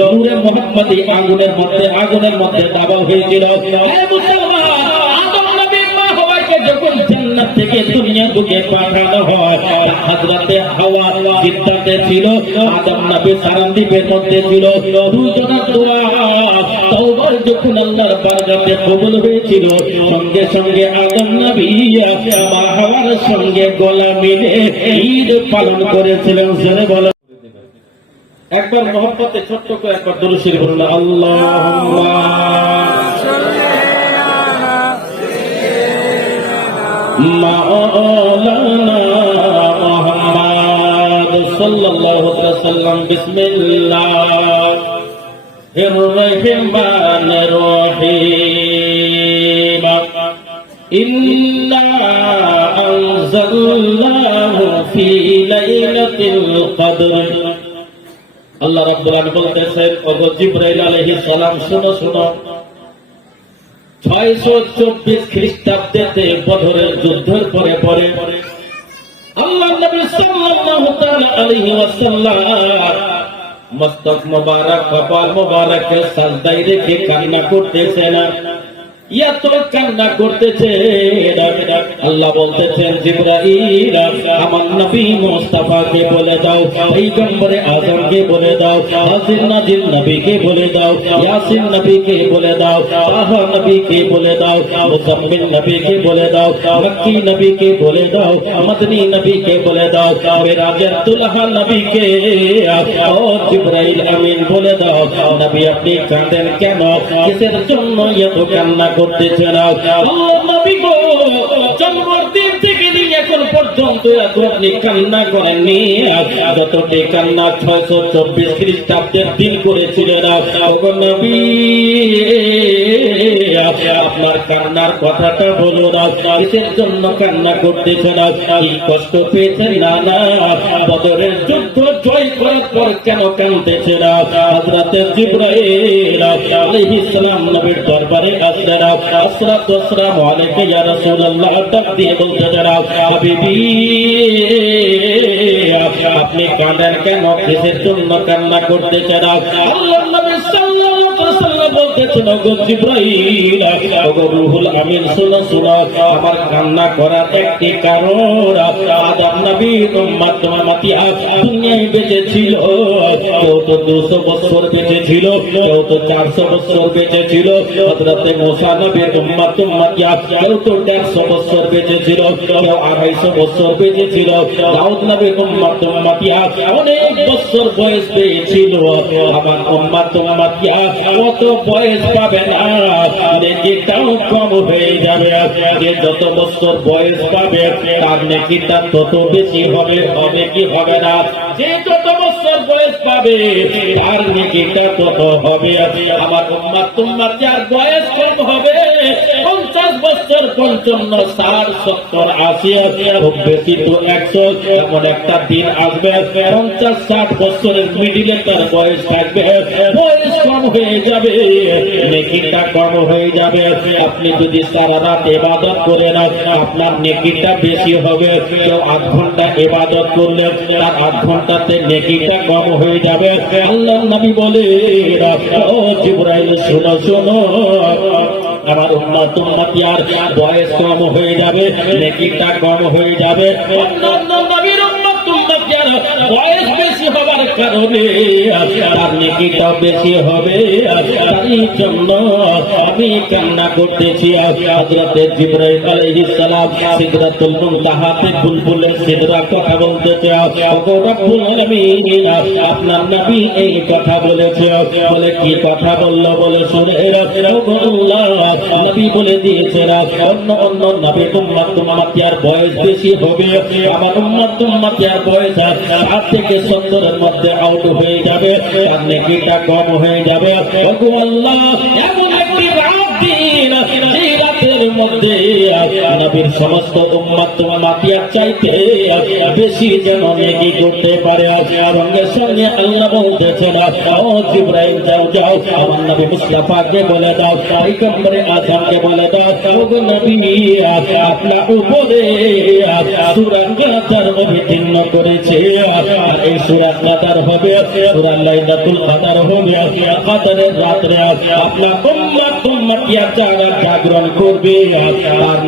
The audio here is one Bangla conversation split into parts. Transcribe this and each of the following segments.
নূরে মুহাম্মাদি আগুনের মধ্যে দাবা হয়েছিল। হে মুসলমান, আদম নবীর মা হাওয়াকে যখন জান্নাত থেকে দুনিয়া বুকে পাঠানো হয়, হযরতে হাওয়া জিদ্দাতে ছিল, আদম নবী সারান্দীপের মধ্যে ছিল। দুজনের দোয়া তওবার যখন আল্লাহর বারগাতে কবুল হয়েছিল, সঙ্গে সঙ্গে আদম নবী মা হাওয়ার সঙ্গে গলা মিলে ঈদ পালন করেছিলেন। জোরে বলো। একবার মোহাম্মতে ছোট্ট করে একবার দরুদ শরীফ বলুন, আল্লাহুম্মা মাওলানা মুহাম্মদ সাল্লাল্লাহু আলাইহি ওয়াসাল্লাম। বিসমিল্লাহির রহমানির রহিম। ইন্না আনজালনাহু ফি লাইলাতিল কদর। আল্লাহ রাব্বুল আলামিন বলতেছেন, ওগো জিবরাইল আলাইহিস সালাম, শুনো শুনো, 624 খ্রিস্টাব্দে বদরের যুদ্ধের পরে আল্লাহ নবী সাল্লাল্লাহু তাআলা আলাইহি ওয়াসাল্লাম মস্তক মোবারক, কপাল মোবারককে সাজদায় রেখে কান্না করতেছেন। এত কান্না করতেছে, আল্লাহ বলতেছেন, জিবরাইল আমার নবী মুস্তাফাকে বলে দাও, পয়গম্বরে আযমকে বলে দাও, হাজির নাজির নবীকে বলে দাও, ইয়াসিন নবীকে বলে দাও, তাহা নবীকে বলে দাও, মুজাম্মিল নবীকে বলে দাও, মক্কি নবীকে বলে দাও, মদনী নবীকে বলে দাও, মিরাজের দুলহা নবীকে ও জিবরাইল আমিন বলে দাও, নবী আপনি কাঁদেন কেন? কিসের জন্য এত কান্না করতেছেন? আল্লাহ নবী গো, জন্মের দিন থেকে নিয়ে এখন পর্যন্ত এত আপনি কান্না করেননি যতটি কান্না 624 খ্রিস্টাব্দের দিন করেছিলেন। ওগো নবী, আপনার কান্নার কথাটা বলুন, কিসের জন্য কান্না করতেছেন? কি কষ্ট পেয়েছেন? না না, বদরের যুদ্ধ জয় করার পর কেন কাঁদতেছেন? হযরতে জিবরাইল আলাইহিস সালাম নবীর দরবারে আসলেন। আসসালাতু ওয়াসসালামু আলাইকা ইয়া রাসূলুল্লাহ, ডাক দিয়ে বলতেছেন, হাবিবি আপনি কাঁদেন কেন? কিসের জন্য কান্না করতেছেন? আল্লাহর নবী সাল্লাল্লাহু আলাইহি ওয়াসাল্লাম বলতেছেন, ওগো জিবরাইল, ওগো রুহুল আমিন, শুনো শুনো, আমার কান্না করার একটি কারণ, আদম নবীর উম্মত উম্মতি দুনিয়ায় বেঁচে ছিল, কেউ তো 200 বছর বেঁচে ছিল, কেউ তো 400 বছর বেঁচে ছিল। হযরতে মুসা নবীর উম্মত উম্মতি কেউ তো 150 বছর বেঁচে ছিল, কেউ 250 বছর বেঁচে ছিল। দাউদ নবীর উম্মত উম্মতি অনেক বছর বয়স পেয়েছিল। আমার উম্মত উম্মতি কত বয়স পাবে না, নেকিটাও কম হয়ে যাবে। যে যত বছর বয়স পাবে তার নেকিটা তত বেশি হবে, হবে কি হবে না? যে যত বছর বয়স পাবে তার নেকিটা তত হবে। আমার উম্মত উম্মতি আর বয়স কম হবে, 50 বছর, 55, 60, 70, 80, খুব বেশি তো 100। এমন একটা দিন আসবে 50, 60 বছরের মিডিলে তার বয়স থাকবে, বয়স কম হয়ে যাবে, নেকিটা কম হয়ে যাবে। আপনি যদি সারা রাত ইবাদত করেন আপনার নেকিটা বেশি হবে। কেউ 8 ঘন্টা ইবাদত করলে তার 8 ঘন্টাতে নেকিটা কম হয়ে যাবে। আল্লাহর নবী বলে, ও জিবরাইল শোনো শোনো, আমার উম্মত উম্মতি আর বয়স কম হয়ে যাবে, নেকিটা কম হয়ে যাবে। অন্যান্য নবীর উম্মত উম্মতি আর বয়স বেশি হবার কারণে তার নেকিটাও বেশি হবে। তারই জন্য আমি কান্না করতেছি। হযরতে জিবরাইল আলাইহিস সালাম সিদরাতুল মুনতাহাতে বুলবুলের সিদরা কথা বলতেছে, ওগো রব্বুল আলামিন আপনার নবী এই কথা বলেছে। বলে কি কথা বললো? বলে শুনে ওগো আল্লাহ, নবী বলে দিয়েছেন অন্য নবী উম্মত উম্মতি আর বয়স বেশি হবে, আমার উম্মত উম্মতি আর বয়স 60 থেকে 70 এর মধ্যে আউট হয়ে যাবে, আর নেকিটা কম হয়ে যাবে। ওগো আল্লাহ, এমন একটি রাত দিন এই রাতের মধ্যে নবীর সমস্ত উম্মত উম্মতি চাইতে বেশি যেন নেকি করতে পারে। সঙ্গে সঙ্গে আল্লাহ বলতেছেন, ও জিবরাইল যাও যাও, আমার নবী মুস্তাফাকে বলে দাও, পয়গম্বরে আযমকে বলে দাও, ও ওগো নবী আপনার উপরে সূরা কাদার অবতীর্ণ করেছে আর এই সূরা কাদার হবে সূরা লাইলাতুল কাদার হবে কাদারের রাতে আপনার উম্মতিয়া যারা জাগরণ করবে আর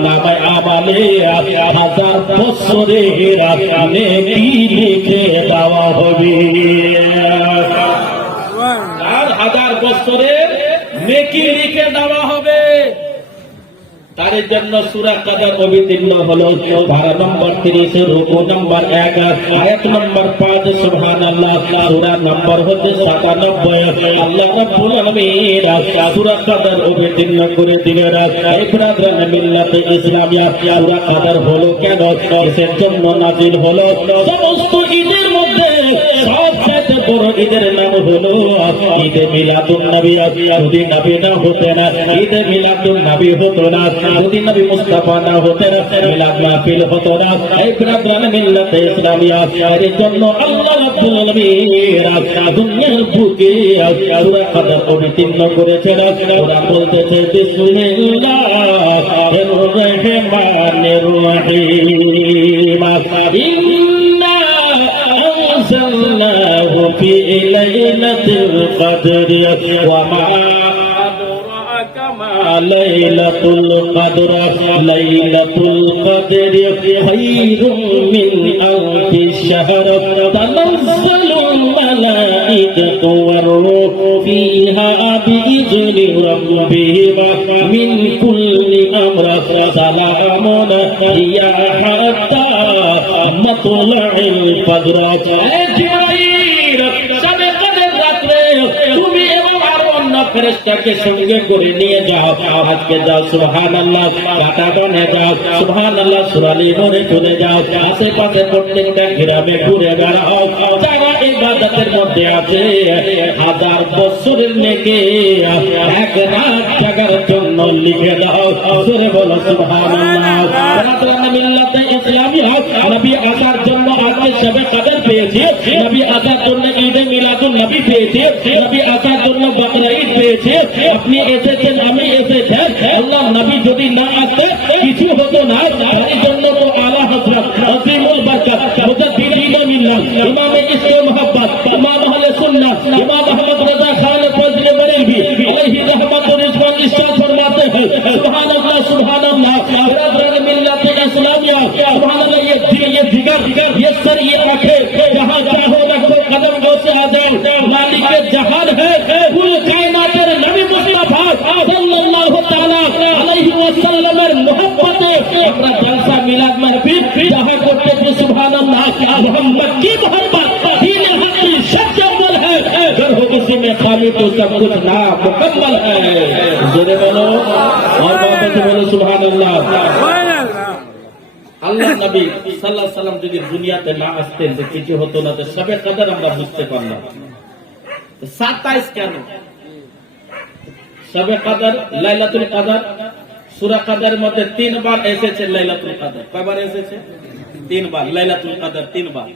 নামে আমালে 1000 বছরের নেকি লিখে দেওয়া হবে আর 1000 বছরের নেকি লিখে দেওয়া হবে তার জন্য সূরা কাদার অবতীর্ণ হলো ধারা নম্বর 30 রুকু নম্বর 1 আয়াত নম্বর 5 সুবহানাল্লাহ সূরা নম্বর হচ্ছে 97 আল্লাহ রাব্বুল আলামিন সূরা কাদার অবতীর্ণ করে দিলেন এই ব্রাদার মিল্লাতে ইসলামিয়া সূরা কাদার হলো কেন এর জন্য নাজিল হলো সমস্ত ঈদের মধ্যে সবচেয়ে বড় ঈদের নাম হলো ঈদে মিলাদুন নবী যদি নবী না হতেন ঈদে মিলাদুন নবী হতো না যদি নবী মুস্তাফা না হতেন মিলাদ মাহফিল হতো না এই ব্রাদার মিল্লাতে ইসলামিয়া এর জন্য আল্লাহ রাব্বুল আলামিন দুনিয়ার বুকে সূরা কাদার অবতীর্ণ করেছেন ওরা বলতেছে বিসমিল্লাহির রহমানির রহিম ইন্না أنزلناه في ليلة القدر وما أدراك ما ليلة القدر ليلة القدر خير من ألف شهر تنزل الملائكة والروح فيها بإذن ربهم من كل أمر سلام هي حتى مطلع الفجر তুমি এবং আরো অন্য ফেরেশতাকে সঙ্গে করে নিয়ে যাও আজকে যাও সুবহানাল্লাহ কাটাবনে যাও সুবহানাল্লাহ সুরালি মনে চলে যাও আশেপাশে প্রত্যেকটা গ্রামে ঘুরে বেড়াও যারা ইবাদতের মধ্যে আছে 1000 বছরের নেকি এক রাত জাগার জন্য লিখে দাও সুরে বলো সুবহানাল্লাহ রাতানা মিল্লাতে ইসলামিয়া নবী আসার জন্য আজকে শবে কদর পেয়েছি নবী আসার জন্য ঈদে মিলাদুন নবী পেয়েছি নবী আসার জন্য বকরা ঈদ পেয়েছি আপনি এসেছেন আমি এসেছি আল্লাহ নবী যদি না আসতে কিছু হতো না তার জন্য তো আলা হযরত আজিমুল বরকত মুজাদ্দিদিন মিল্লাত ইমাম ইসকে মোহাব্বত ইমাম আহলে সুন্নাহ ইমাম আহমদ রাজা খান ফজল বরেলভী আলাইহি रहमतुर रिजवान इरशाद फरमाते हैं सुभान अल्लाह ब्रदर मिल्लत इस्लामिया सुभान अल्लाह ये जिगर ये सर ये आंखें जहां चाहो रखो कदम गो से आजाद मालिक जहान है कुल कायनातेर नबी मुस्तफा सल्लल्लाहु ताला अलैहि वसल्लम এর मोहब्बते আমরা জলসা মিলাদ মাহফিল जहां করতে যে সুবহানাল্লাহ मोहम्मद की मोहब्बत दीन हक की शब्द अव्वल है अगर हो किसी में खामी तो सब कुछ ना मुकम्मल है जोरे बोलो और बात बोलो सुबहानाल्लाह আল্লাহ নবী সাল্লাল্লাহু আলাইহি সাল্লাম যদি দুনিয়াতে না আসতেন যে কিছু হতো না তো সবে কদর আমরা বুঝতে পারলাম 27 কেন সবে কদর লাইলাতুল কদর সূরা কদরের মধ্যে 3 বার এসেছে লাইলাতুল কদর কয়বার এসেছে 3 বার লাইলাতুল কদর 3 বার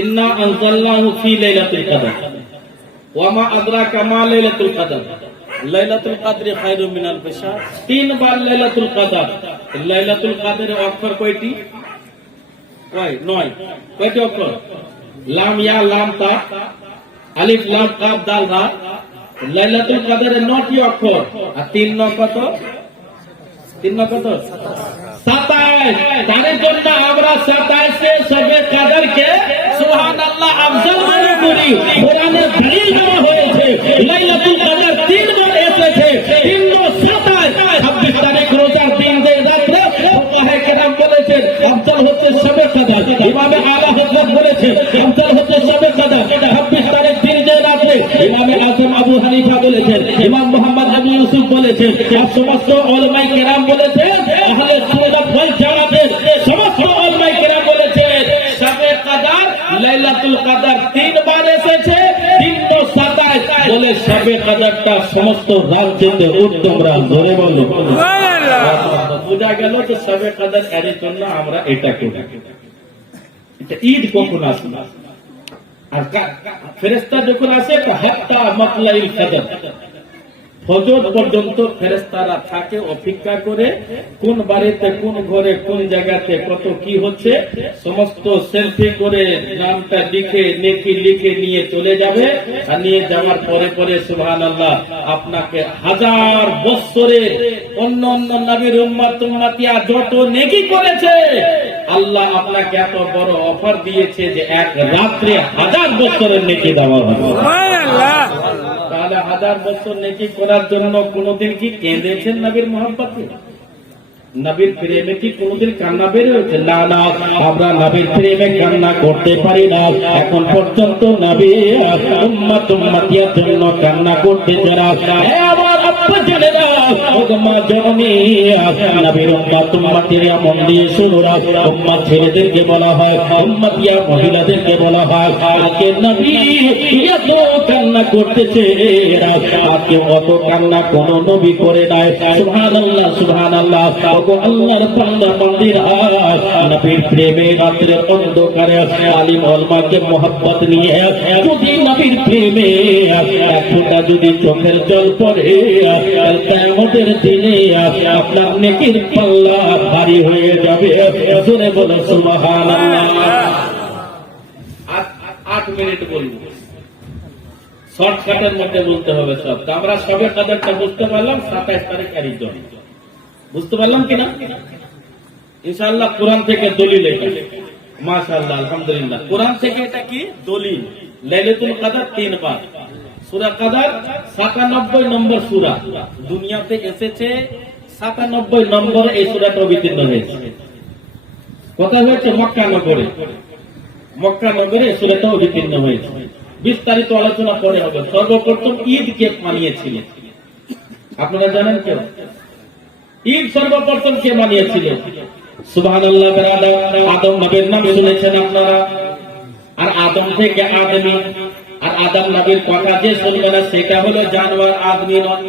ইন্না আনজালনাহু ফি লাইলাতুল কদর ওয়া মা আদরাকা মা লাইলাতুল কদর লাইলাতুল কদর খায়রুম মিন আলফ শাহর 3 বার লাইলাতুল কদর লাইলাতুল কদরের অক্ষর কয়টি কয় 9 কয়টি অক্ষর লাম ইয়া লাম তা আলিফ লাম কাফ দাল রা লাইলাতুল কদরের 9টি অক্ষর আর 3 9 কত 3 9 কত 27 তার জন্য আমরা 27 কে সবে কদর কে সুবহানাল্লাহ আফজল মনে করি কোরআনে দলিল দেওয়া হয়েছে লাইলাতুল কদর 3 বার এসেছে 327 26 তারিখ রোজার দিন যে রাতে ফুকাহে কেরাম বলেছেন আফজল হচ্ছে সবে কদর ইমামে আলা হযরত বলেছেন আফজল হচ্ছে সবে কদর 26 তারিখ দিন যে রাতে ইমামে আযম আবু হানিফা বলেছেন ইমাম মুহাম্মদ আবু ইউসুফ বলেছেন সমস্ত উলামায়ে কেরাম বলেছেন আহলে সুন্নাত ওয়াল জামাতের সমস্ত উলামায়ে কেরাম বলেছেন সবে কদর লাইলাতুল কদর 3 বার এসেছে 327 বলে সবে কদরটা সমস্ত রাজ্যেতে উত্তম রাত ধরে বলো সুবহানাল্লাহ বুঝা গেল যে সবে কদর এর জন্য আমরা এটা করি এটা ঈদ কখন আসে আর ফেরেশতা যখন আসে তো হাত্তা মাতলাইল কদর ফজর পর্যন্ত ফেরেশতারা থাকে অপেক্ষা করে, কোন বাড়িতে কোন ঘরে কোন জায়গাতে কত কি হচ্ছে সমস্ত সেলফি করে নামটা লিখে নেকি লিখে নিয়ে চলে যাবে। আর নিয়ে যাওয়ার পরে পরে সুবহানাল্লাহ আপনাকে হাজার বছরের অন্য অন্য নবীর উম্মতিয়া যত নেকি করেছে আল্লাহ আপনাকে এত বড় অফার দিয়েছে যে এক রাত্রে 1000 বছরের নেকি দেওয়া হবে। সুবহানাল্লাহ। তাহলে 1000 বছর নেকি করার জন্য কোনদিন কি কেঁদেছেন নবীর মহব্বতে? নবীর প্রেমে কি কোনদিন কান্না বের হয়েছে? না না, আমরা নবীর প্রেমে কান্না করতে পারি না। এখন পর্যন্ত নবী উম্মতিয়ার জন্য কান্না করতে যারা আমার আব্বা জেনেরা মা জননী নবীর উম্মতের মন দিয়ে শুনুরা। উম্মত ছেলেদেরকে বলা হয়, উম্মতিয়া মহিলাদেরকে বলা হয়। আজকে নবী এত কান্না করতেছে, আজকে অত কান্না কোন নবী করে নাই। সুবহানাল্লাহ সুবহানাল্লাহ। আল্লাহর বান্দা বান্দিরা নবীর প্রেমে রাতের অন্ধকারে আলিম ওলামাকে মোহাব্বত নিয়ে যদি নবীর প্রেমে একটা যদি চোখের জল পড়ে কিয়ামতের দিনে আপনার নেকির পাল্লা ভারী হয়ে যাবে। জোরে বলো সুবহানাল্লাহ। 8 মিনিট বলবো, শর্টকাটের মধ্যে বলতে হবে সব। আমরা সবে কাদেরটা বুঝতে পারলাম 27 তারিখ আরিজন বুঝতে পারলাম কিনা? ইনশাআল্লাহ কোরআন থেকে দলিল এটা, মাশাআল্লাহ আলহামদুলিল্লাহ। কোরআন থেকে এটা কি দলিল? লাইলাতুল কদর 3 বার, সূরা কদর 97 নম্বর সূরা, দুনিয়াতে এসেছে 97 নম্বর এই সূরাটা অবতীর্ণ হয়েছে। কথা হচ্ছে মক্কা নগরে, মক্কা নগরে এই সূরাটা অবতীর্ণ হয়েছে। বিস্তারিত আলোচনা পরে হবে। সর্বপ্রথম ঈদ কে মানিয়েছিলেন আপনারা জানেন কেউ? ঈদ সর্বপ্রথম কে মানিয়েছিলেন? সুবহানাল্লাহ। আদম নবীর নাম শুনেছেন আপনারা। আর আদম থেকে আদমি, আর আদম নবীর কথা যে শুনবে না সেটা হলো জানোয়ার, আদমি নয়।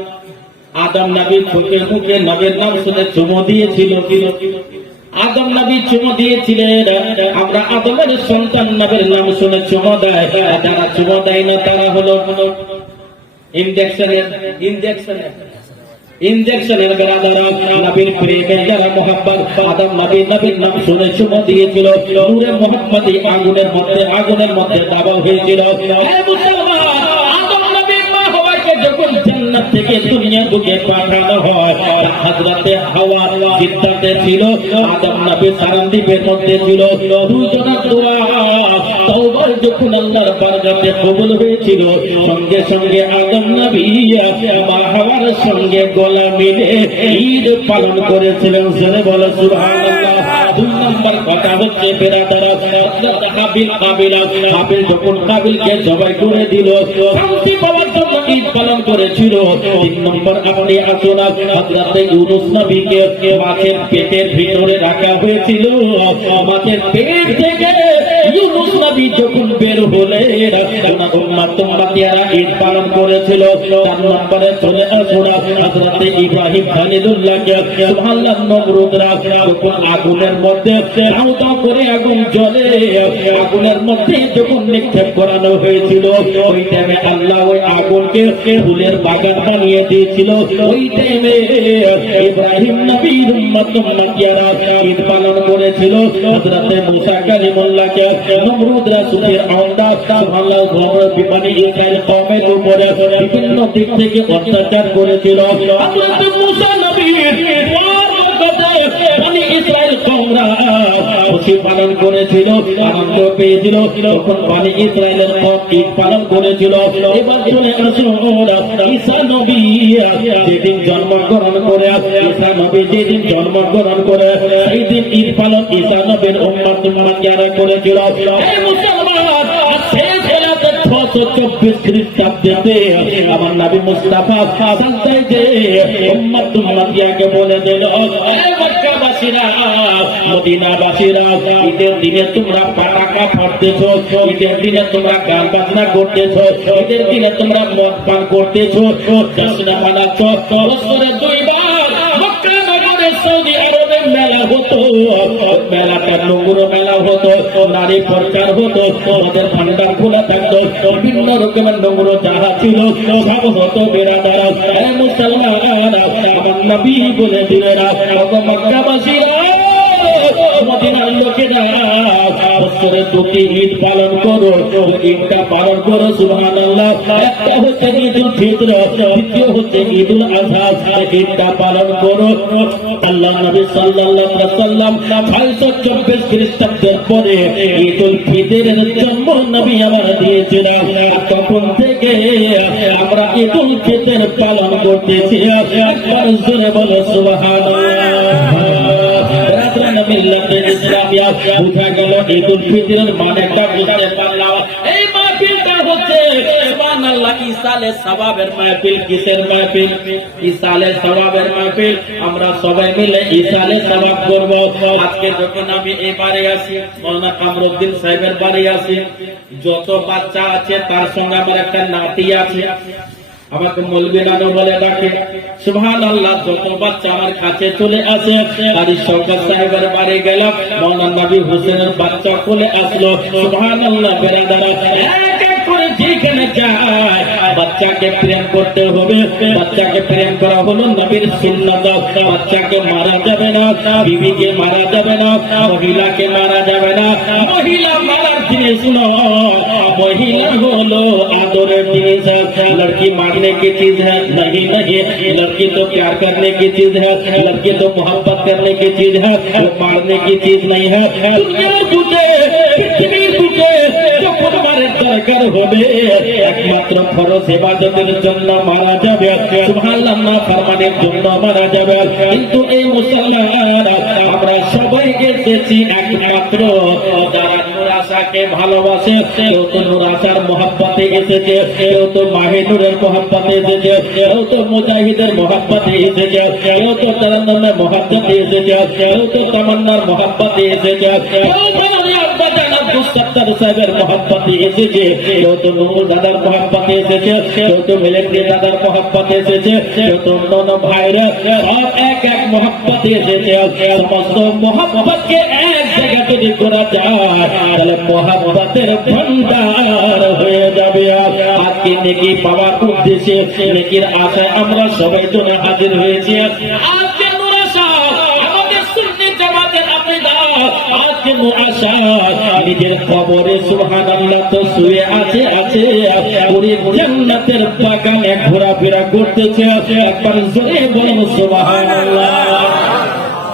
আদম নবীর চোখে মুখে নবীর নাম শুনে চুমো দিয়েছিল। আদম নবী চুমো দিয়েছিলেন। আমরা আদমের সন্তান নবীর নাম শুনে চুমো দেয়, যারা চুমো দেয় না তারা হলো ইনজেকশনের বেরাদারা। নবীর প্রেমে যারা মোহাব্বত আদম নবীর নাম শুনে চুমো দিয়েছিল, নূরে মুহাম্মদী আগুনের মধ্যে দাবা হয়েছিল। যখন জান্নাত থেকে দুনিয়া বুকে পাঠানো হয়, হযরতে হাওয়া সিদ্ধান্তে ছিল, আদম নবী সারান্দীপের মধ্যে ছিল। দুজনের দোয়া তওবা যখন আল্লাহর বারগাতে কবুল হয়েছিল, সঙ্গে সঙ্গে আদম নবী মা হাওয়ার সঙ্গে গলা মিলে ঈদ পালন করেছিলেন। জোরে বলো সুবহানাল্লাহ। 2 নম্বর কথা হচ্ছে বেরাদারা, হযরত হাবিল যখন কাবিলকে জবাই করে দিল, শান্তি পাওয়ার জন্য ঈদ পালন করেছিল। 3 নম্বর আপনি আসুন, হযরত ইউনূস নবীকে মাছের পেটের ভিতরে রাখা হয়েছিল। মাছের পেট থেকে ইউনূস নবী যখন বের হলেন, উম্মতিয়ারা ঈদ পালন করেছিল। 4 নম্বরে চলে আসুন, হযরত ইব্রাহিম খলিলুল্লাহকে সুবহানাল্লাহ নমরুদরা যখন আগুনের মধ্যে দাউ করে আগুন জ্বলে, আগুনের মধ্যে যখন নিক্ষেপ করানো হয়েছিল, ওই টাইমে আল্লাহ ওই আগুনকে ফুলের বাগান বানিয়ে দিয়েছিল। ওই টাইমে ইব্রাহিম নবীর উম্মতিয়ারা ঈদ পালন করেছিল। হযরত মুসা কালিমুল্লাহকে নমরুদরা সুফের আওন্দা সুবহানাল্লাহ বিমানি ইসরাইল কওমের উপরে বিভিন্ন দিক থেকে অত্যাচার করেছিল। হযরত মুসা নবীর বনি ইসরাইল কওমরা খুশি পালন করেছিল, আনন্দ পেয়েছিল। তখন বনি ইসরাইলের কওম ঈদ পালন করেছিল। এবার চলে আসুন, ঈসা নবী যেদিন জন্মগ্রহণ করে, সেই দিন ঈদ পালন ঈসা নবীর উম্মতিয়ারা করেছিল। আমার নবী মুস্তাফা উম্মতিয়াকে বলে দিল, মক্কাবাসীরা মদিনাবাসীরা, ঈদের দিনে তোমরা পতাকা ফাড়তেছ, ঈদের দিনে তোমরা গান বাজনা করতেছ, ঈদের দিনে তোমরা মদ পান করতেছ, জশ্ন মানাচ্ছ। বছরে 2 বার মক্কা নগরে সৌদি আরবে মেলা হতো। মেলাটা নোংরা মেলা হতো, নারী প্রচার হতো, আমাদের ভান্ডার খোলা থাকতো, বিভিন্ন রকমের নোংরা যাহা ছিল সব হতো বেড়াদারা। মুসলমান আমার নবী বলে দিলেন, মক্কাবাসীরা মদিনার লোকেরা বছরে দুটি ঈদ পালন করো, ঈদটা পালন করো সুবহানাল্লাহ। একটা হচ্ছে ঈদুল ফিতর, দ্বিতীয় হচ্ছে ঈদুল আযহা। ঈদটা পালন করো। আল্লাহ নবী সাল্লাল্লাহু আলাইহি ওয়াসাল্লাম 624 খ্রিস্টাব্দের পরে ঈদুল ফিতরের জন্ম নবী আমার দিয়েছিলেন। তখন থেকে আমরা ঈদুল ফিতর পালন করতেছি। একবার জোরে বলো সুবহানাল্লাহ। বুঝা গেল ঈদুল ফিতরের মানেটা বুঝতে পারলাম। এই মাহফিলটা হচ্ছে সুবহানাল্লাহ ইসালে সওয়াবের মাহফিল। কিসের মাহফিল? ইসালে সওয়াবের মাহফিল। আমরা সবাই মিলে ইসালে সওয়াব করব। আজকে যখন আমি এই বাড়ি আসি, মাওলানা কামরুদ্দিন সাহেবের বাড়ি আসি, যত বাচ্চা আছে তার সঙ্গে আমার একটা নাতি আছে, আমাকে মৌলবী নানু বলে ডাকে। সুবহানাল্লাহ, যত বাচ্চা আমার কাছে চলে আসে, কারি শওকত সাহেবের বাড়ি গেলাম, মাওলানা নবী হোসেনের বাচ্চা চলে আসলো। সুবহানাল্লাহ, বেরাদারা এক এক করে যেখানে যায় বাচ্চাকে প্রেম করতে হবে। বাচ্চাকে প্রেম করা হলো নবীর সুন্নাত। বাচ্চাকে মারা যাবে না, বিবিকে মারা যাবে না, মহিলাকে মারা যাবে না। মহিলা মারার জিনিস নয়, মহিলা হলো আদরের জিনিস। लड़की मारने की चीज है नहीं, नहीं, लड़की तो प्यार करने की चीज है, लड़की तो मोहब्बत करने की चीज है, वो मारने की चीज नहीं है। दुनिया टूटे, पृथ्वी टूटे, जो পরিবারের দরকার হবে একমাত্র ফরজ ইবাদতের জন্য মারা যাবে, সুবহানাল্লাহ, না ফরমানের জন্য মারা যাবে। কিন্তু এই মুসলমান আমরা সবাই এসেছি একমাত্র যারা নুরাসাকে ভালোবাসে। কেউ তো নুরাসার মোহাব্বতে এসেছে, কেউ তো মাহিনুরের মোহাব্বতে এসেছে, কেউ তো মুজাহিদের মোহাব্বতে এসেছে, কেউ তো তারান্নুমের মোহাব্বতে এসেছে, কেউ তো তামান্নার মোহাব্বতে এসেছে, কেউ সাহেবের মোহাব্বতে এসেছে, কেউ তো নুরুল দাদার মোহাব্বতে এসেছে, কেউ তো মিলেন্দ্রি দাদার মোহাব্বতে এসেছে, কেউ তো অন্য ভাইরা সব এক এক মোহাব্বতে এসেছে। সমস্ত মোহাব্বতকে এক জায়গা যদি করা যায় তাহলে মোহাব্বতের ভান্ডার হয়ে যাবে। আজকে নেকি পাওয়ার উদ্দেশ্যে, নেকির আশায় আমরা সবাই জন্য হাজির হয়েছি। আজকে নুরাসা আমাদের সুন্নি জামাতের আকীদা, আজকে মুআশা নিজের কবরে সুবহানাল্লাহ তো শুয়ে আছে, পুরো জান্নাতের বাগানে ঘোরাফেরা করতেছে। একবার জোরে বলুন সুবহানাল্লাহ।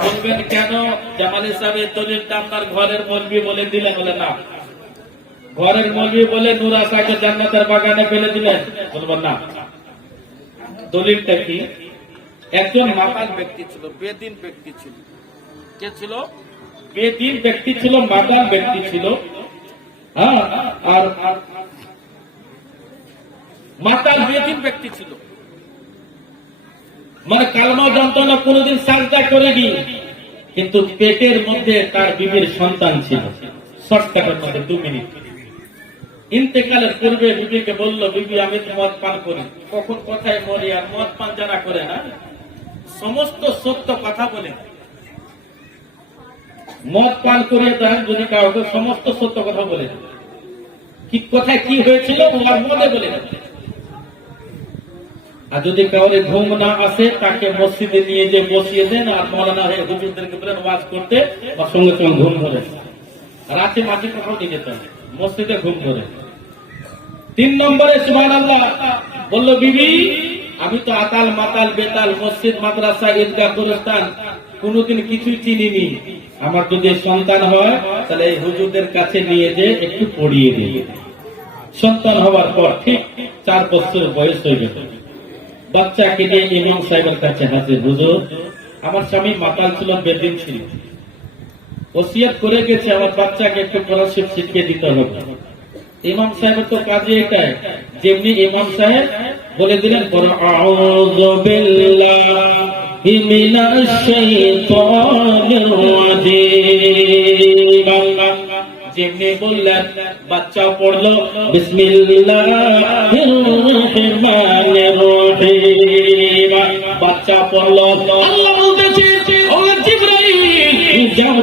বলবেন কেন জামালি সাহেবের দলিলটা আপনার ঘরের মৌলবি বলে দিলেন? বলে না, ঘরের মৌলবি বলে নুরাসাকে জান্নাতের বাগানে ফেলে দিলেন? বলবেন না। দলিলটা কি? একজন মাতাল ব্যক্তি ছিল, বেদিন ব্যক্তি ছিল। কে ছিল? বেদিন ব্যক্তি ছিল, মাতাল ব্যক্তি ছিল। হ্যাঁ, আর মাতাল বেদিন ব্যক্তি ছিল, মানে কালমা জানতো না, কোনদিন সাজদা করেনি, কিন্তু পেটের মধ্যে তার বিবির সন্তান ছিল। শর্টকাটের মধ্যে 2 মিনিট। ইন্তেকালের পূর্বে বিবিকে বলল, বিবি আমি তো মদ পান করি। কখন কথায় মরি, আর মদ পান যারা করে না সমস্ত সত্য কথা বলে, মদ পান করিয়ে দেন যদি কাউকে, সমস্ত সত্য কথা বলে, কি কোথায় কি হয়েছিল আর মদে বলে। আর যদি কাউরে ঘুম না আসে তাকে মসজিদে নিয়ে যে বসিয়ে দেন, আর মৌলানা হুজুরদেরকে বলেন ওয়াজ করতে, বা সঙ্গে সঙ্গে ঘুম ধরে। রাতে মাঝে কোথাও নিয়ে যেতে হবে, মসজিদে ঘুম ধরে। 3 নম্বরে সুবহানাল্লাহ বলল, বিবি আমি তো আতাল মাতাল বেতাল মসজিদ মাদ্রাসা ঈদগাহ গোরস্থান কোনদিন কিছুই চিনিনি। আমার যদি সন্তান হয় তাহলে এই হুজুরদের কাছে নিয়ে যে একটু পড়িয়ে দিই। সন্তান হওয়ার পর ঠিক 4 বছর বয়স হয়ে গেল, বাচ্চাকে নিয়ে ইমাম সাহেবের কাছে হাজির। হুজুর আমার স্বামী মাতাল ছিল, বেদিন ছিল, ওসিয়ত করে গেছে আমার বাচ্চাকে একটু কোরআন শরীফ শিখিয়ে দিতে হবে। ইমাম সাহেবের তো কাজে এটাই, যেমনি ইমাম সাহেব বলে দিলেন, আউযু বিল্লাহি মিনাশ শাইতানির রাজীম। যেমনি বললেন বাচ্চা পড়লো বিসমিল্লাহির রহমানির রহিম। বাচ্চা পড়লো, আল্লাহ বলতেছে ও জিবরাইল যাও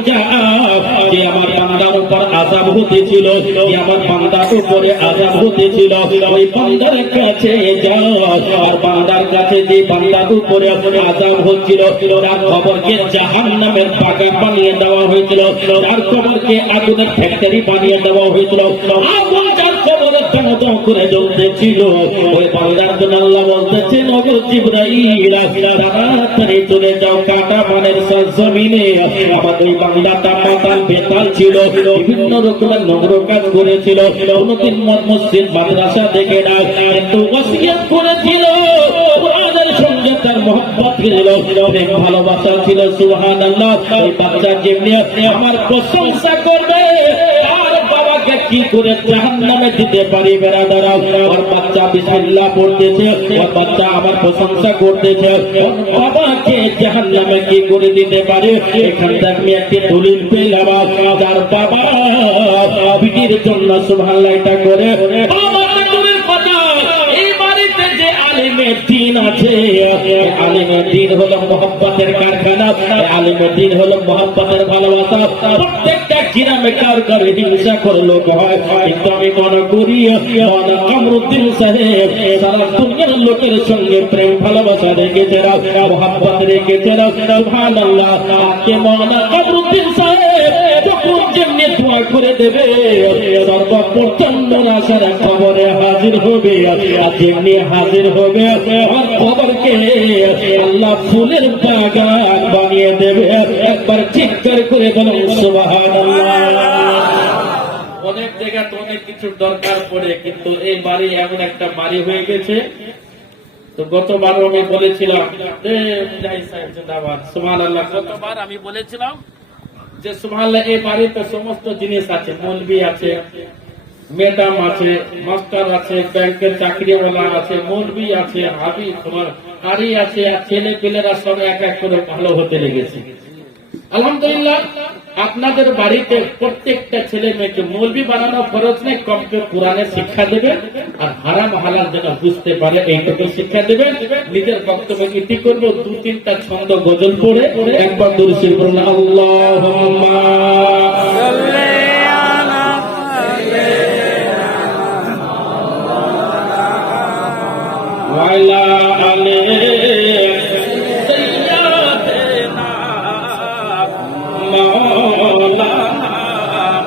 যে আমার বান্দার উপর আযাব হতেছিল, যে আমার বান্দার উপরে আযাব হতেছিল, ওই বান্দার কাছে যাও আর বান্দার কাছে যে বান্দার উপরে আযাব হচ্ছিল তার কবরকে জাহান্নামের বাগান বানিয়ে দেওয়া হয়েছিল, তার কবরকে আগুনের ফ্যাক্টরি বানিয়ে দেওয়া হয়েছিল, আগুন যার কবরে দাও করে জ্বলতেছিল, ওই বান্দার জন্য আল্লাহ বলতেছেন ওগো জিবরাইল তাড়াতাড়ি চলে যাও কাটা মানের জমিনে। আমার ওই বান্দাটা মাতাল বেতাল ছিল, বিভিন্ন রকমের নোংর কাজ করেছিল, কোনদিন মসজিদ মাদ্রাসা দেখে না, কিন্তু ওসিয়ত করেছিল কোরআনের সঙ্গে তার মহব্বত ছিল, প্রেম ভালোবাসা ছিল। সুবহানাল্লাহ। ওই বাচ্চা যেমনি আমার প্রশংসা করবে আর বাবাকে কি করে জাহান্নামে দিতে পারি বেরাদারা। ওর বাচ্চা বিসমিল্লাহ পড়তেছে, ওর বাচ্চা আমার প্রশংসা করতেছে, বাবাকে জাহান্নামে কি করে দিতে পারে। এখান থেকে আমি একটি দলিল পেলাম, যার বাবা বিটির জন্য সুবহানাল্লাহ এটা করে আলিমের দিন আছে। আলিমের দিন হলো মোহাব্বতের কারখানা, আলিমের দিন হলো মোহাব্বতের ভালোবাসা। প্রত্যেকটা গ্রামে কার করে হিংসা করলো হয়, কিন্তু আমি মনে করি কামরুদ্দিন সাহেব সারা দুনিয়ার লোকের সঙ্গে প্রেম ভালোবাসা রেখেছে, মোহাব্বত রেখেছে। সুবহানাল্লাহ। কে মৌলানা কামরুদ্দিন সাহেব যখন যেমনি দোয়া করে দেবে সর্বপ্রথম আসার খবরে হাজির হবে, আর যেমনি হাজির হবে আর খবরকে আল্লাহ ফুলের বাগান বানিয়ে দেবে। একবার চিৎকার করে বলুন সুবহানাল্লাহ। অনেক জায়গাতে অনেক কিছুর দরকার পড়ে, কিন্তু এই বাড়ি এমন একটা বাড়ি হয়ে গেছে। তো গতবার আমি বলেছিলাম সুবহানাল্লাহ, গতবার আমি বলেছিলাম যে সুবহানাল্লাহ এই বাড়িতে সমস্ত জিনিস আছে, মৌলবি আছে, ম্যাডাম আছে, মাস্টার আছে, ব্যাংকের চাকরিওয়ালা আছে, মৌলবি আছে, হাবি তোমার হারি আছে, আর ছেলে পেলেরা সব এক এক করে ভালো হতে লেগেছে। আলহামদুলিল্লাহ। আপনাদের বাড়িতে প্রত্যেকটা ছেলে মেয়েকে মৌলবি বানানো খরচ নেই, কমকে কোরআনের শিক্ষা দেবে আর হারাম হালাল যেন বুঝতে পারে এইটুকু শিক্ষা দেবে। নিজের বক্তব্য ইতি করবো, দু তিনটা ছন্দ গজল পড়ে একবার দরুদ শরীফ পড়ুন। আল্লাহুম্মা ওয়ালা আলে সাইয়্যিদিনা মাওলানা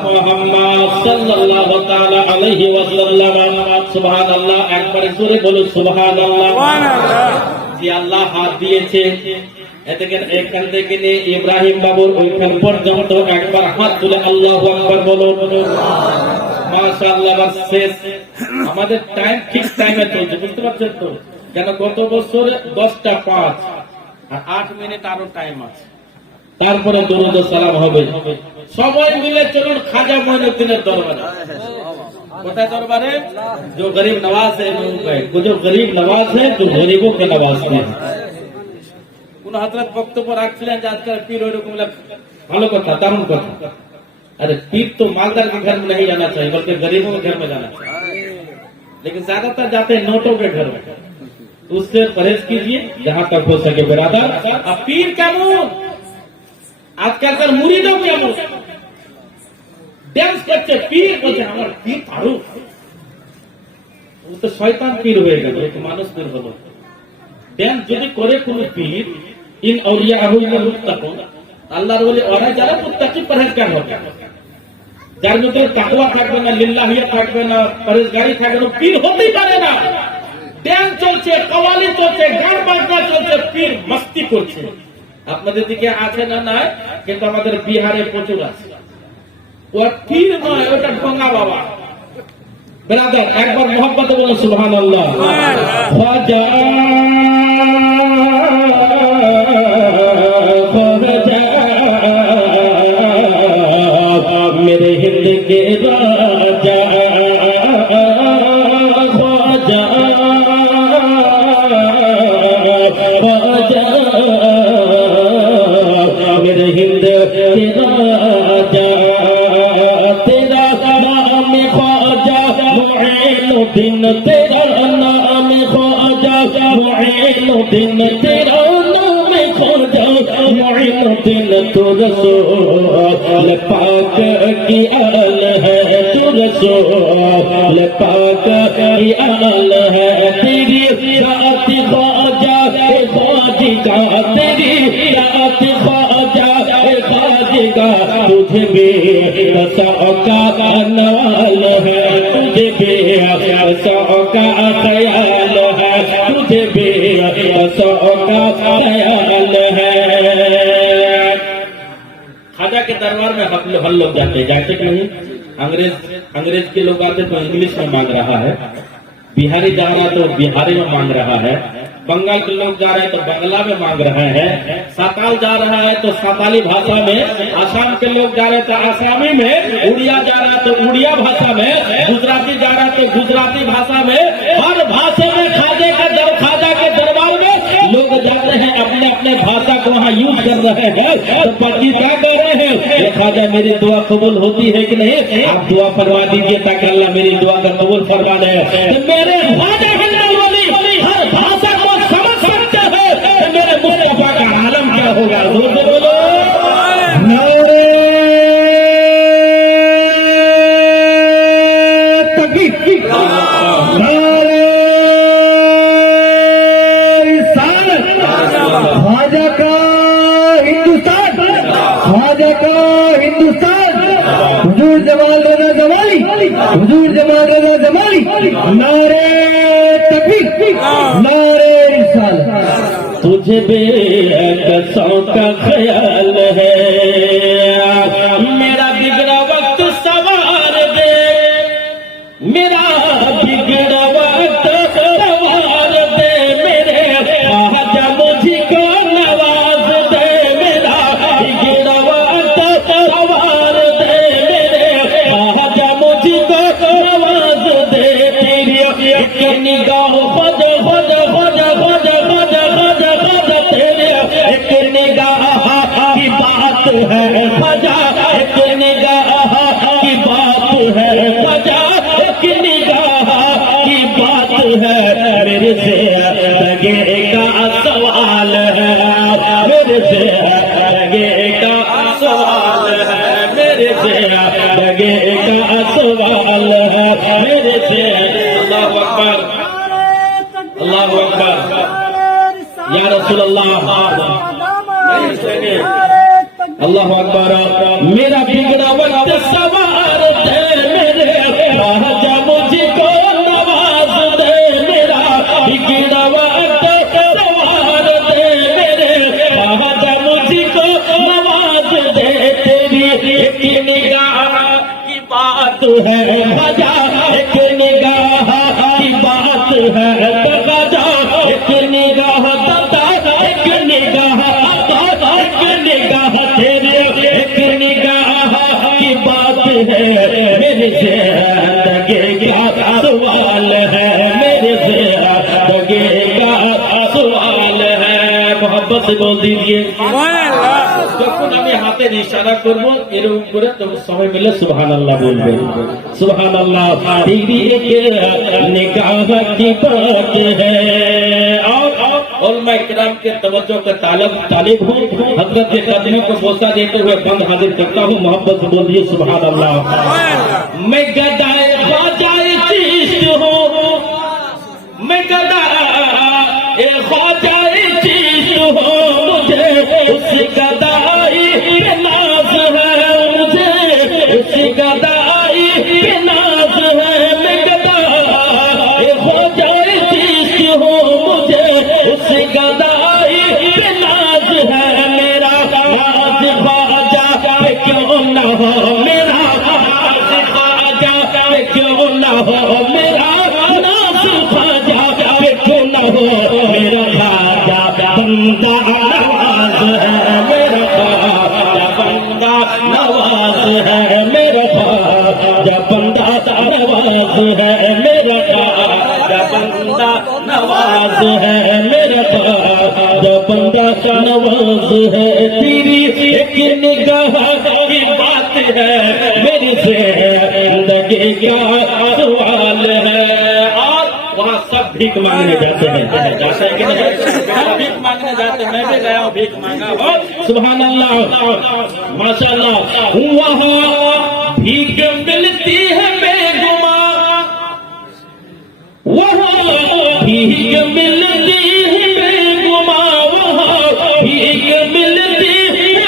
মুহাম্মদ সাল্লাল্লাহু তাআলা আলাইহি ওয়াসাল্লাম। সুবহানাল্লাহ। একবার জোরে বলুন সুবহানাল্লাহ। যে আল্লাহ হাত দিয়েছে এখান থেকে নিয়ে ইব্রাহিম বাবুর ওইখান পর্যন্ত একবার হাত তুলে আল্লাহু আকবার বলুন। মাশাআল্লাহ। শেষ আমাদের টাইম ঠিক টাইমে চলছে, বুঝতে পারছেন তো? কেন গত বছর 10টা 5 আর 8 মিনিট আরো টাইম আছে, তারপরে দরুদ ও সালাম হবে। সবাই মিলে চলুন খাজা মঈনুদ্দিনের দরবারে। কোথায় দরবারে? जो गरीब नवाज है वो जो गरीब नवाज है जो गरीबों के नवाजते हैं। কোন হযরত বক্তব্য রাখছিলেন যে আজকাল পীর ওইরকম ভালো কথা, দারুণ কথা। अरे पीर तो मालदार के घर में नहीं जाना चाहिए, बल्कि गरीबों के घर में जाना चाहिए। लेकिन ज्यादातर जाते हैं नोटों के घर में, उससे परहेज कीजिए जहां तक हो सके बिरादर। अब पीर केमन आजकलकार मुरीदों केमन ডান্স করছে, পীর বলছে আমার পীর আরো, ও তো শয়তান পীর হয়ে গেল, একটু মানুষ পীর হলো। ডান্স যদি করে কোন পীর, ইন আউলিয়াহু ইল্লা মুত্তাকুন, আল্লাহর ওলি ওরা যারা মুত্তাকি পরহেজগার হবে, যার মধ্যে তাকওয়া থাকবে না, লিল্লাহিয়া থাকবে না, পরহেজগারি থাকবে না, পীর হতেই পারে না। ডান্স চলছে, কওয়ালি চলছে, গান বাজনা চলছে, পীর মস্তি করছে। আপনাদের দিকে আছে না? নাই, কিন্তু আমাদের বিহারে প্রচুর আছে। ও পীর নয়, ওটা ঢোঙ্গা বাবা। ব্রাদার একবার মোহাম্মদ বলুন সুবহানাল্লাহ। খাজা मेरे हिंद के राजा ख्वाजा ख्वाजा मेरे हिंद के राजा तेरा नाम ख्वाजा मुईनुद्दीन तेरा नाम ख्वाजा मुईनुद्दीन तेरा नाम लेकिन तू रसूल पाक की आल है, तू रसूल पाक की आल है। तेरी रात ख्वाजा ख्वाजिगा, तेरी रात ख्वाजा ख्वाजिगा, तुझे बेबसों का नवाल है, तुझे बेबसों का ख्याल है, तुझे बेबसों का ख्याल है। खाजा के दरबार में हम लोग जाते कि नहीं? अंग्रेज के लोग आते तो इंग्लिश में मांग रहा है, बिहारी जा रहा तो बिहारी में मांग रहा है, बंगाल के लोग जा रहे हैं तो बंगला में मांग रहे हैं, साताल जा रहा है तो साताली भाषा में, आसाम के लोग जा रहे तो आसामी में, उड़िया जा रहा तो उड़िया भाषा में, गुजराती जा रहा तो गुजराती भाषा में, हर भाषा में खाजा के दरबार में लोग जाते हैं, अपने अपने भाषा को वहाँ यूज कर रहे हैं। तो पति क्या कह रहे हैं? खाजा मेरी दुआ कबूल होती है कि नहीं? आप दुआ फरमा दीजिए ताकि अल्लाह मेरी दुआ का कबूल फरमा दे। तो मेरे खाजा हर भाषा को समझ सकते हैं, तो मेरे मुस्तफा का आलम क्या होगा? जोर से बोलो नारे तकबीर, नारे रिसालत। ख्वाजा का हिंदुस्तान, ख्वाजा का हिंदुस्तान। हुजूर जमाल रज़ा जमाली, हुजूर जमाल रज़ा जमाली। नारे तकबीर, नारे रिसालत। तुझे बेकसों का ख्याल है, मेरा बिगड़ा वक्त सवार दे, मेरा बिगड़ा वक्त सवार दे, मेरे खाजा मुझको नवाज दे, मेरा बिगड़ा वक्त सवार दे, मेरे खाजा मुझको नवाज दे। तेरी एक निगाह खोज खोज खोज खोज खोज खोज खोज, तेरे एक निगाह की बात है ख्वाजा, एक निगाह की बात है ख्वाजा, एक निगाह की बात है। मेरे से लगे का सवाल है, मेरे से लगे का सवाल है, मेरे से लगे का सवाल है, मेरे से। अल्लाहु अकबर, अल्लाहु अकबर, या रसूल अल्लाह। अल्लाह अकबर। मेरा बिगड़ा वक्त सवार दे, मेरे खाजा मुझको नवाज दे, मेरा बिगड़ा वक्त सवार दे, मेरे खाजा मुझको नवाज दे। तेरी एक निगाह की बात है खाजा, एक निगाह की बात है खाजा, एक निगाह दाता, एक निगाह एक निगाह तेरे, एक निगाह की बात है। मेरे जिंदगी का सवाल है, मेरे जिंदगी का सवाल है। मोहब्बत से बोल दीजिए। যখন আমি হাতের ইশারা করব এরকম করে তখন সবাই মিলে সুবহানাল্লাহ বলবে। সুবহানাল্লাহ। तेरी एक निगाह की बात है। उलमा इकराम के तवज्जो का तालिब हूँ। हजरत के कदमी को बोसा देते हुए बंद हाजिर करता हूँ। मोहब्बत से बोलिए सुबहानल्लाह। मैं गदाए ख्वाजाए चिश्त हूँ, मैं गदाए ख्वाजाए चिश्त हूँ, मुझे उस गदाई पे नाज है, मुझे उस गदाई पे नाज है। मैं गदाए ख्वाजाए चिश्त हूँ, मुझे उस गदाई पे नाज है। मेरा नाज ख्वाजा पे क्यों न हो, मेरा नाज ख्वाजा पे क्यों न हो, मेरा नाज ख्वाजा पे क्यों न हो। मेरा खाजा बंदा नवाज है, मेरा खाजा बंदा नवाज है, मेरा खाजा बंदा नवाज है, मेरा खाजा बंदा नवाज है, मेरा खाजा बंदा नवाज है। तेरी एक निगाह की बात है, मेरी जिंदगी का सवाल है। और वहाँ सब भीख मांगने जाते हैं, जाते हैं कि नहीं? भीख मांगने करने जाते, मैं भी गया हूँ, भीख मांगा हो, सुभान अल्लाह, माशाअल्लाह। वहाँ भीख मिलती है बेगुमान, वहाँ भीख मिलती है बेगुमान, वहाँ भीख मिलती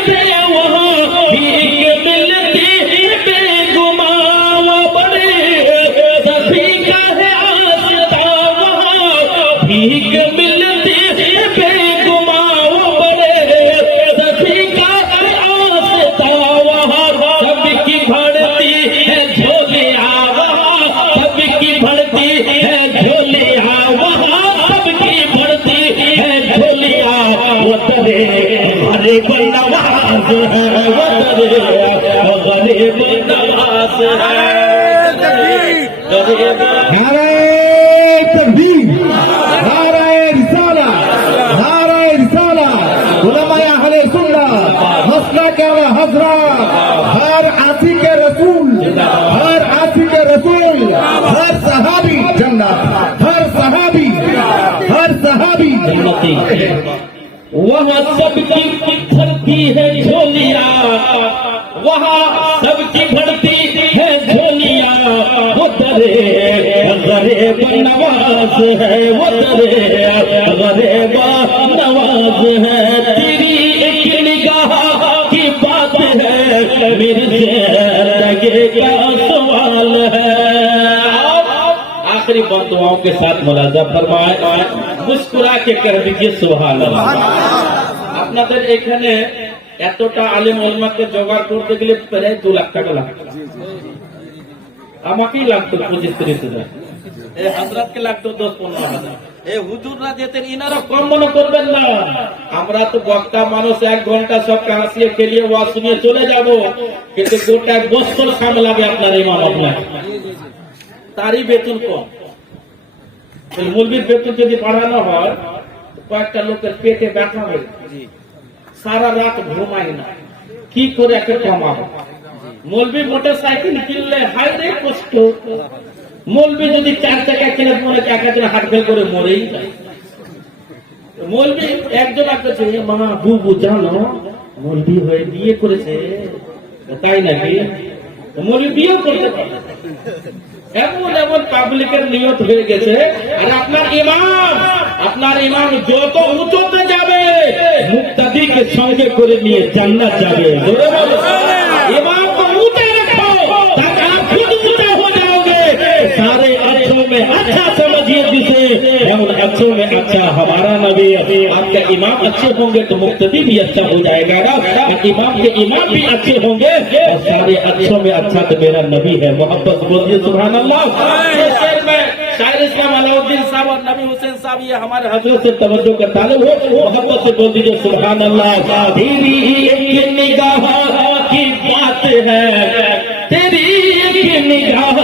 है, वहाँ भीख मिलती है बेगुमान, वो बड़े सभी का है आस्था, वहाँ भीख मिलती है बेगुमान, वो बड़े सभी का है आस्था, वहाँ सबकी भरती है झोलिया, वहाँ सबकी भरती है झोलिया, वहाँ सबकी भरती है झोलिया, वो तेरे गरीब नवाज है, वो तेरे गरीब नवाज है, गरीब। नाराए तकबीर, नाराए रिसाला, नाराए रिसाला, उलमाए अहले सुन्नत, मसलक अहले हज़रत, हर आशिक रसूल, हर आशिक रसूल, हर सहाबी जन्नत, हर सहाबी जन्नती। वहाँ सबकी भरती है झोलिया, वहाँ सबकी भरती है झोलिया, वो तेरे गरीब नवाज है, वो तेरे गरीब नवाज है, तेरी एक निगाह की बात है, मेरे जिंदगी का सवाल है। आखिरी बात दुआओं के साथ मुलाजा फरमाए, मुस्कुरा के कर दीजिए सुभान अल्लाह। আপনাদের এখানে এতটা আলেম ওলামাকে জোগাড় করতে গেলে প্রায় 2 লাখ টাকা লাগবে, আমাকেই লাগতো 25-30 হাজার, এই হযরতকে লাগতো 10-15 হাজার, এই হুজুররা যেতেন, ইনারা কম মনে করবেন না। আমরা তো বক্তা মানুষ, 1 ঘন্টা সবকে হাসিয়ে খেলিয়ে ওয়াজ শুনিয়ে চলে যাব, কিন্তু গোটা বছর সামলাবে আপনার ইমাম, আপনার তারই বেতন কম। মৌলবীর বেতন যদি বাড়ানো হয়, কয়েকটা লোকের পেটে ব্যথা হয়, সারা রাত ঘুমায় না, কি করে একটা কমাবো? মৌলবী মোটর সাইকেল কিনলে হায় রে কষ্ট, মৌলবী যদি 4 চাকা কিনে মনে একজন হাট ফেল করে মরেই যায়। মৌলবী একজন আছে, মা বুবু জানো মৌলবী হয়ে বিয়ে করেছে, তাই নাকি? মৌলবী বিয়ে করতে পারে, এমন এমন পাবলিকের নিয়ত হয়ে গেছে। আর আপনার ইমাম যত উঁচুতে যাবে, মুক্তাদিকে সঙ্গে করে নিয়ে জান্নাত যাবে। ইমাম को ऊंचे रखो ताकि आप खुद ऊंचे हो जाओगे। सारे अच्छों में अच्छा समझिए जिसे, अच्छों में अच्छा हमारा नबी। आपके इमाम अच्छे होंगे तो मुक्तदी भी अच्छा हो जाएगा ना, इमाम के इमाम भी अच्छे होंगे, सारे अच्छों में अच्छा तो मेरा नबी है। मोहब्बत बोलिए सुभान अल्लाह। शायर इस्लाम अलाउद्दीन साहब और नबी हुसैन साहब, ये हमारे हजरत से तवज्जो का ताल्लुक हो, मोहब्बत से बोल दीजिए सुभान अल्लाह। तेरी एक निगाह की बात है, तेरी एक निगाह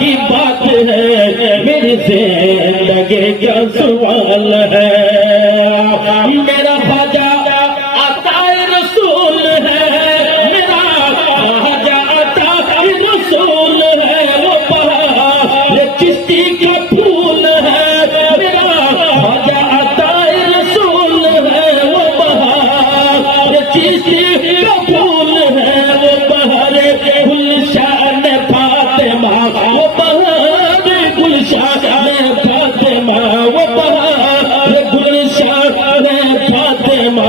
की बात है, मेरी जिंदगी का सवाल है। मेरा ख्वाजा अताए रसूल है, मेरा ख्वाजा अताए रसूल है, वो पहाड़ चिश्ती का फूल है, मेरा ख्वाजा अताए रसूल है, वो पहाड़ चिश्ती का फूल है, वो पहाड़ गुलशान फातिमा, वो पहाड़ गुलशान फातिमा, वो पहाड़ गुलशान फातिमा,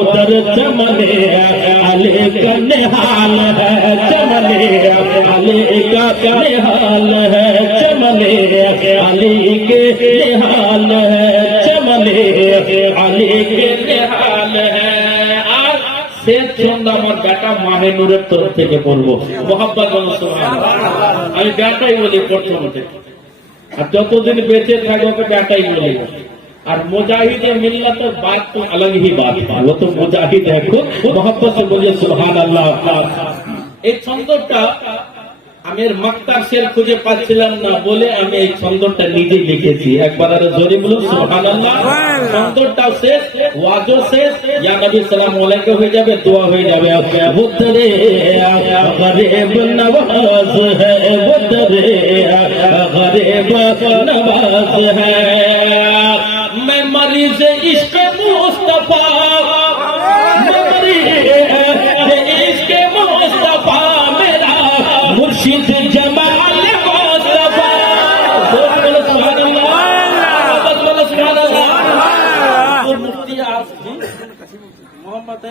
उधर चमने अली का निहाल है, चमने अली का निहाल है, चमने अली के निहाल है, चमने अली के निहाल है। আর শেষ ছন্দ আমার বেটা মাহিনুরের তরফ থেকে বলবো, মোহাম্মদ সুবহানাল্লাহ। আমি বেটাই বলি প্রথম থেকে, আর যতদিন বেঁচে থাকবো ওকে বেটাই বলি। और मुजाहिद मिल्लत बात तो अलग ही बात है, वो तो मुजाहिद है खुद। मोहब्बत से बोलिए सुभान अल्लाह। এই ছন্দটা আমি এর মাক্তার শের খুঁজে পাচ্ছিলাম না বলে আমি এই ছন্দটা নিজে লিখেছি। একবার আরো জোরে বলুন সুবহানাল্লাহ। ছন্দটা শেষ, ওয়াজও শেষ, ইয়া নবী সালাম আলাইকুম হয়ে যাবে, দোয়া হয়ে যাবে। वो तेरे गरीब नवाज है, वो तेरे गरीब नवाज है। मैं मर मरीज इश्क मुस्तफा, मैं मरीज इश्क मुस्तफा, मेरा मुर्शिद जमाल मुस्तफा। बोलो सुभान अल्लाह, बोलो सुभान अल्लाह। तो मुफ्ती आज মোহাম্মদ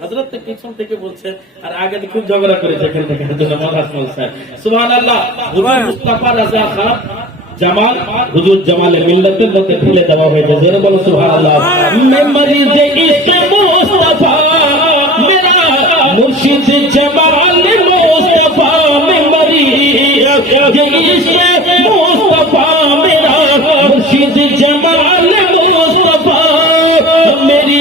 হযরত পিছন থেকে বলছে আর আগে থেকে খুব ঝগড়া করেছে এখান থেকে হযরত মাহমুদ সাহেব। সুবহানাল্লাহ। হুজুর মুস্তাফা রাজা খান জামাল, হুজুর জামালে মিল্লাতের মধ্যে ফেলে দেওয়া হয়েছে। জোরে বলো সুবহানাল্লাহ। मैं मरीज इश्क मुस्तफा, मेरा मुर्शिद जमाल मुस्तफा, मैं मरीज इश्क मुस्तफा, मेरा मुर्शिद जमाल मुस्तफा। मेरी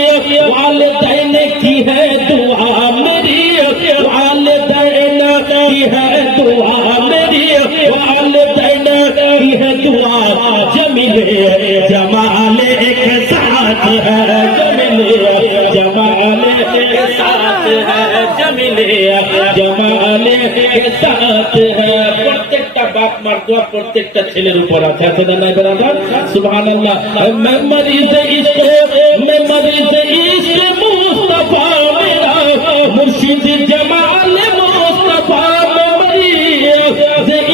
वालिदैन की है दुआ, मेरी वालिदैन की है दुआ, मेरी वालिदैन की है दुआ, जमीले जमाले के साथ है, जमीले जमाले के साथ है, जमीले जमाले के साथ है। প্রত্যেকটা বাপ মার দোয়া প্রত্যেকটা ছেলের উপর আছে, আছে না নাই বরাবর? সুবহানাল্লাহ। मैं मरीज इश्क, मैं मरीज इश्क मुस्तफा, मेरा मुर्शिद जमाल मुस्तफा, मैं मरीज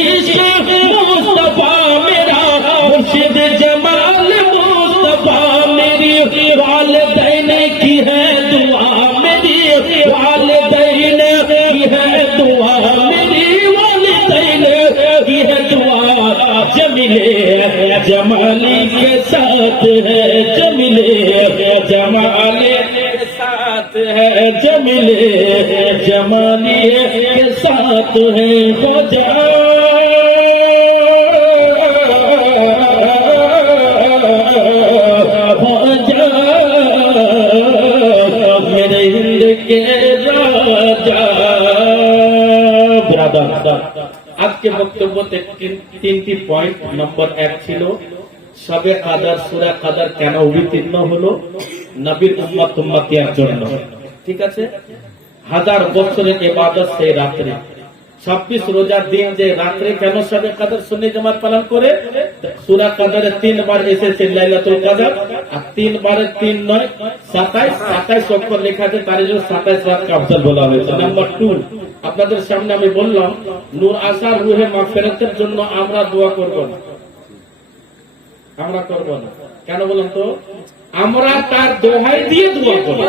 इश्क मुस्तफा, मेरा मुर्शिद जमाल मुस्तफा। मेरी वालिदैन की है दुआ, मेरी वालिदैन की है दुआ, मेरी वालिदैन की है दुआ, जमीले जमाली के साथ है, जमीले जमाली के साथ है, जमीले जमाली के साथ है। हो जा मेरे हिंद के राजा। ब्रादार আজকে বক্তব্যতে তিনটি পয়েন্ট। নম্বর 1 ছিল শবে কাদর, সূরা কাদর কেন অবতীর্ণ হলো? নবীর উম্মত উম্মতিয়ার জন্য। ঠিক আছে, 1000 বছরের ইবাদত সেই রাত্রে, 26 রোজার দিন যে রাত্রে কেন শবে কাদর সুন্নি জামাত পালন করে? সূরা কাদরে 3 বার এসেছে লাইলাতুল কদর, আর 3 বারে 3 9 27, 27 অক্ষর লেখা আছে, তার জন্য 27 রাতকে আফজাল বলা হয়েছে। নাম্বার 2, আপনাদের সামনে আমি বললাম নূর আসার রুহে মাগফিরাতের জন্য আমরা দোয়া করব না, আমরা করব না। কেন বলেন তো? আমরা তার দোহাই দিয়ে দোয়া করব।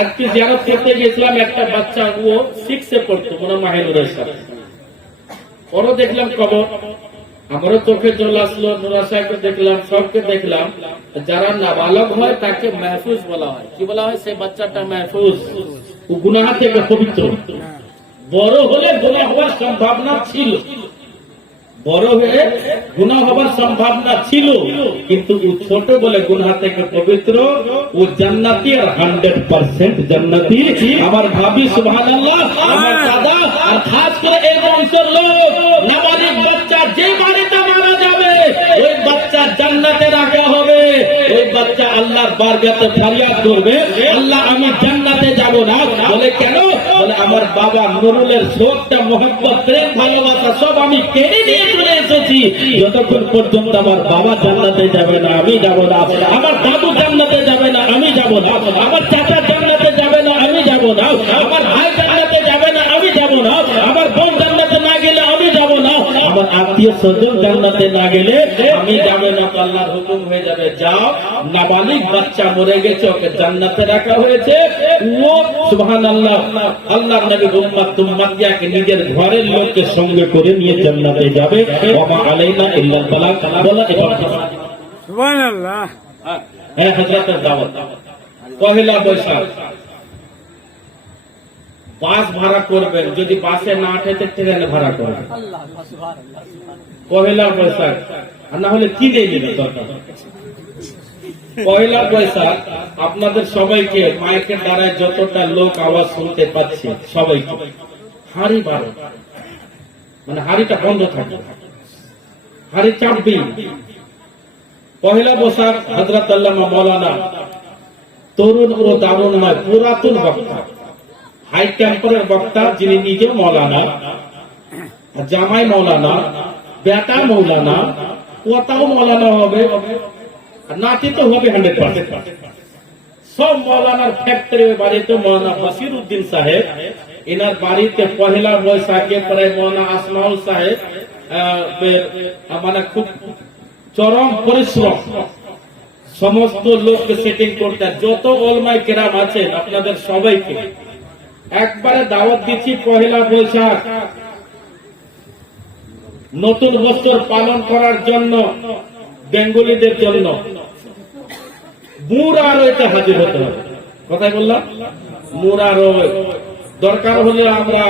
আজকে জিয়ারত করতে গেছিলাম, একটা বাচ্চা ও 6 এ পড়তো, মোনা মাহিনুরের সাথে। ওরও দেখলাম কবর, আমারও চোখে জল আসলো, নুরা সাহেবকে দেখলাম, সবকে দেখলাম। যারা নাবালক হয় তাকে মাহফুজ বলা হয়। কি বলা হয়? সেই বাচ্চাটা মাহফুজ, ও গুনাহ থেকে পবিত্র। বড় হলে গুনাহ হওয়ার সম্ভাবনা ছিল, বড় হয়ে গুনাহ হওয়ার সম্ভাবনা ছিল, কিন্তু ও ছোট বলে গুনাহ থেকে পবিত্র। ও জান্নাতি আর 100% জান্নাতি। আমার ভাবি সুবহানাল্লাহ, আমার দাদা, আর খাস করে এই বংশের লোক, নাবালিগ বাচ্চা যে বাড়িতে মারা যাবে ওই বাচ্চা জান্নাতে রাখা হবে। ওই বাচ্চা আল্লাহর বারগাতে ফরিয়াদ করবে, আল্লাহ আমি জান্নাতে যাব না। বলে কেন? বলে আমার বাবা নুরুলের শোকটা, মোহাম্মত, প্রেম, ভালোবাসা সব আমি কেড়ে নিয়ে চলে এসেছি। যতক্ষণ পর্যন্ত আমার বাবা জান্নাতে যাবে না আমি যাব না, আমার দাদু জান্নাতে যাবে না আমি যাব না, আমার চাচা জান্নাতে যাবে না আমি যাব না, আমার ভাই জান্নাতে যাবে না আমি যাব না, আমার বোন জান্নাতে না গেলে আমি যাব না, আমার আত্মীয় স্বজন জান্নাতে না গেলে আমি যাব না। তো আল্লাহর হুকুম হয়ে যাবে, যাও, নাবালিগ বাচ্চা মরে গেছে, ওকে জান্নাতে রাখা হয়েছে। ও সুবহানাল্লাহ, আল্লাহর নবী উম্মত উম্মতিয়াকে নিজের ঘরের লোককে সঙ্গে করে নিয়ে জান্নাতে যাবে। ওয়া আলাইনা ইল্লাল বালাগ। বলা এবার সুবহানাল্লাহ। হ্যাঁ, হযরতের দাওয়াত। পহেলা বৈশাখ বাস ভাড়া করবেন, যদি বাসে না আঠেতে ট্রেনে ভাড়া করবেন। পহেলা বৈশাখ, আর না হলে কিনে নেবেন দরকার। পহেলা বৈশাখ আপনাদের সবাইকে মাইকের দ্বারা যতটা লোক আওয়াজ শুনতে পাচ্ছে সবাইকে হাড়ি বারো, মানে হাড়িটা বন্ধ থাকে, হাড়ি চাপবি। পহেলা বৈশাখ হযরত আল্লামা মাওলানা, তরুণ ও দারুণ নয়, পুরাতন বক্তা, হাই ক্যাম্পারের বক্তা, যিনি নিজেও মৌলানা, জামাই মৌলানা, বেটা মৌলানা, পোতাও মৌলানা হবে, আর নাতি তো হবে 100%। সব মৌলানার ফ্যাক্টরি বাড়িতে মৌলানা বসির উদ্দিন সাহেব, এনার বাড়িতে পহেলা বৈশাখে প্রায় মৌলানা আসমাউল সাহেব মানে খুব চরম পরিশ্রম সমস্ত লোককে সেটিং করতে, যত ওলমায়ে কেরাম আছেন আপনাদের সবাইকে একবারে দাওয়াত দিচ্ছি পহেলা বৈশাখ নতুন বছর পালন করার জন্য বেঙ্গলিদের জন্য মুরারোতে হাজির হতে হবে। কথাই বললাম, মুরারোয় দরকার হলে আমরা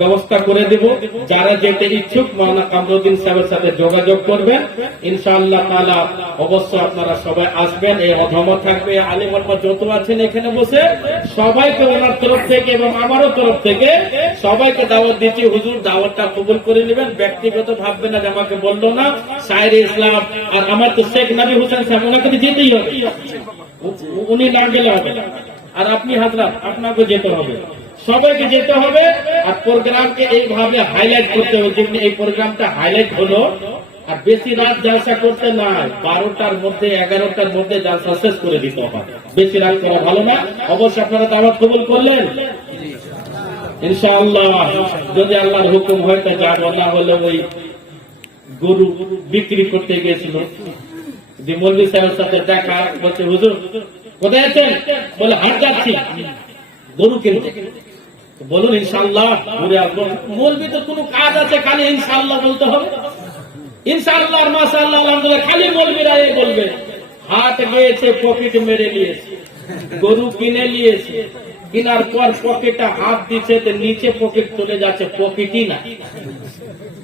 ব্যবস্থা করে দেব। যারা যেতে ইচ্ছুক মাওলানা কামরুদ্দিন সাহেবের সাথে যোগাযোগ করবেন, ইনশাআল্লাহ তাআলা অবশ্যই আপনারা সবাই আসবেন। এই অধমত থাকবে, আলিম ওলামা যত আছেন এখানে বসে সবাইকে ওনার তরফ থেকে এবং আমারও তরফ থেকে সবাইকে দাওয়াত দিচ্ছি। হুজুর দাওয়াতটা কবুল করে নেবেন, ব্যক্তিগত ভাববেন না যে আমাকে বললো না। শায়ের ইসলাম আর আমার তো শেখ নবী হোসেন সাহেব, ওনাকে যেতেই হবে, উনি না গেলে হবে না। আর আপনি হাজরাত, আপনাকে যেতে হবে, সবাইকে যেতে হবে। আর প্রোগ্রামকে এইভাবে হাইলাইট করতে হবে, যেমনি এই প্রোগ্রামটা হাইলাইট হলো। আর বেশি রাত জালসা করতে না, 12টার মধ্যে 11টার মধ্যে জালসা শেষ করে দিতে হবে, বেশি রাত করা ভালো না। অবশ্যই আপনারা দাওয়াত কবুল করলেন ইনশাআল্লাহ। যদি আল্লাহর হুকুম হয় তা যাবো, না হলে ওই গরু বিক্রি করতে গিয়েছিল, যে মৌলভী সাহেবের সাথে দেখা, বলছে হুজুর কোথায় আছেন? বলে হাট যাচ্ছি গরু কিনতে। বলুন ইনশাআল্লাহ ঘুরে আসবো। মৌলভী তো কোনো কাজ আছে খালি ইনশাআল্লাহ বলতে হবে, ইনশাআল্লাহ আর মাশাআল্লাহ আলহামদুলিল্লাহ খালি মৌলভীরা এই বলবে। হাট গিয়েছে, পকেট মেরে নিয়েছে, গরু কিনে নিয়েছে, কেনার পর পকেটে হাত দিচ্ছে, নিচে পকেট চলে যাচ্ছে, পকেটই না।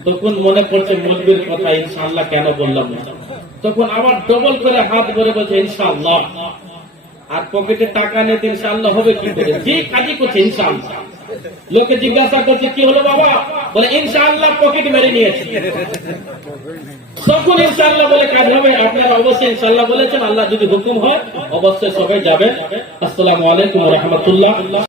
তখন মনে পড়ছে মৌলভীর কথা, ইনশাআল্লাহ কেন বললাম না। তখন আবার ডবল করে হাত ভরে বলছে ইনশাআল্লাহ, আর পকেটে টাকা নেই, ইনশাআল্লাহ হবে কি করে? যে কাজই করছে ইনশাআল্লাহ। লোকে জিজ্ঞাসা করছে কি হলো বাবা? বলে ইনশাআল্লাহ পকেট মেরে নিয়েছে। তখন ইনশাআল্লাহ বলে কাজ হবে। আপনারা অবশ্যই ইনশাআল্লাহ বলেছেন, আল্লাহ যদি হুকুম হয় অবশ্যই সবাই যাবেন। আসসালামু আলাইকুম ওয়া রাহমাতুল্লাহ।